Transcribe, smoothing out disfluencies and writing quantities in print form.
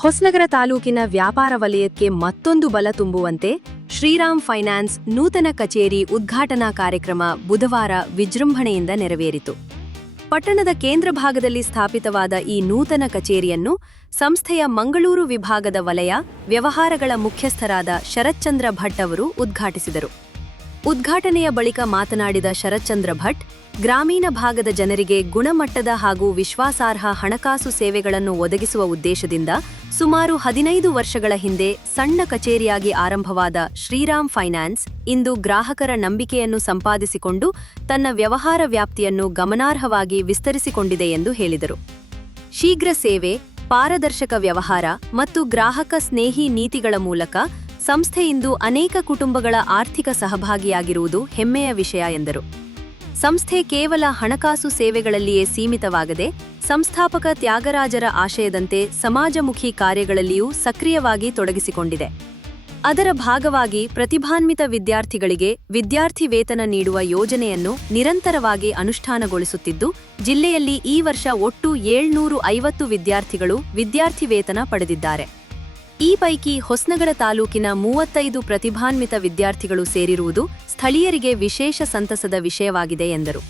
ಹೊಸನಗರ ತಾಲೂಕಿನ ವ್ಯಾಪಾರ ವಲಯಕ್ಕೆ ಮತ್ತೊಂದು ಬಲ ತುಂಬುವಂತೆ ಶ್ರೀರಾಮ್ ಫೈನಾನ್ಸ್ ನೂತನ ಕಚೇರಿ ಉದ್ಘಾಟನಾ ಕಾರ್ಯಕ್ರಮ ಬುಧವಾರ ವಿಜೃಂಭಣೆಯಿಂದ ನೆರವೇರಿತು. ಪಟ್ಟಣದ ಕೇಂದ್ರ ಭಾಗದಲ್ಲಿ ಸ್ಥಾಪಿತವಾದ ಈ ನೂತನ ಕಚೇರಿಯನ್ನು ಸಂಸ್ಥೆಯ ಮಂಗಳೂರು ವಿಭಾಗದ ವಲಯ ವ್ಯವಹಾರಗಳ ಮುಖ್ಯಸ್ಥರಾದ ಶರತ್ಚಂದ್ರ ಭಟ್ ಅವರು ಉದ್ಘಾಟಿಸಿದರು. ಉದ್ಘಾಟನೆಯ ಬಳಿಕ ಮಾತನಾಡಿದ ಶರತ್ಚಂದ್ರ ಭಟ್, ಗ್ರಾಮೀಣ ಭಾಗದ ಜನರಿಗೆ ಗುಣಮಟ್ಟದ ಹಾಗೂ ವಿಶ್ವಾಸಾರ್ಹ ಹಣಕಾಸು ಸೇವೆಗಳನ್ನು ಒದಗಿಸುವ ಉದ್ದೇಶದಿಂದ ಸುಮಾರು 15 ವರ್ಷಗಳ ಹಿಂದೆ ಸಣ್ಣ ಕಚೇರಿಯಾಗಿ ಆರಂಭವಾದ ಶ್ರೀರಾಮ್ ಫೈನಾನ್ಸ್ ಇಂದು ಗ್ರಾಹಕರ ನಂಬಿಕೆಯನ್ನು ಸಂಪಾದಿಸಿಕೊಂಡು ತನ್ನ ವ್ಯವಹಾರ ವ್ಯಾಪ್ತಿಯನ್ನು ಗಮನಾರ್ಹವಾಗಿ ವಿಸ್ತರಿಸಿಕೊಂಡಿದೆ ಎಂದು ಹೇಳಿದರು. ಶೀಘ್ರ ಸೇವೆ, ಪಾರದರ್ಶಕ ವ್ಯವಹಾರ ಮತ್ತು ಗ್ರಾಹಕ ಸ್ನೇಹಿ ನೀತಿಗಳ ಮೂಲಕ ಸಂಸ್ಥೆ ಇಂದು ಅನೇಕ ಕುಟುಂಬಗಳ ಆರ್ಥಿಕ ಸಹಭಾಗಿಯಾಗಿರುವುದು ಹೆಮ್ಮೆಯ ವಿಷಯ ಎಂದರು. ಸಂಸ್ಥೆ ಕೇವಲ ಹಣಕಾಸು ಸೇವೆಗಳಲ್ಲಿಯೇ ಸೀಮಿತವಾಗದೆ ಸಂಸ್ಥಾಪಕ ತ್ಯಾಗರಾಜರ ಆಶಯದಂತೆ ಸಮಾಜಮುಖಿ ಕಾರ್ಯಗಳಲ್ಲಿಯೂ ಸಕ್ರಿಯವಾಗಿ ತೊಡಗಿಸಿಕೊಂಡಿದೆ. ಅದರ ಭಾಗವಾಗಿ ಪ್ರತಿಭಾನ್ವಿತ ವಿದ್ಯಾರ್ಥಿಗಳಿಗೆ ವಿದ್ಯಾರ್ಥಿ ವೇತನ ನೀಡುವ ಯೋಜನೆಯನ್ನು ನಿರಂತರವಾಗಿ ಅನುಷ್ಠಾನಗೊಳಿಸುತ್ತಿದ್ದು, ಜಿಲ್ಲೆಯಲ್ಲಿ ಈ ವರ್ಷ ಒಟ್ಟು 750 ವಿದ್ಯಾರ್ಥಿಗಳು ವಿದ್ಯಾರ್ಥಿ ವೇತನ ಪಡೆದಿದ್ದಾರೆ. ಈ ಪೈಕಿ ಹೊಸನಗರ ತಾಲೂಕಿನ 35 ಪ್ರತಿಭಾನ್ವಿತ ವಿದ್ಯಾರ್ಥಿಗಳು ಸೇರಿರುವುದು ಸ್ಥಳೀಯರಿಗೆ ವಿಶೇಷ ಸಂತಸದ ವಿಷಯವಾಗಿದೆ ಎಂದರು.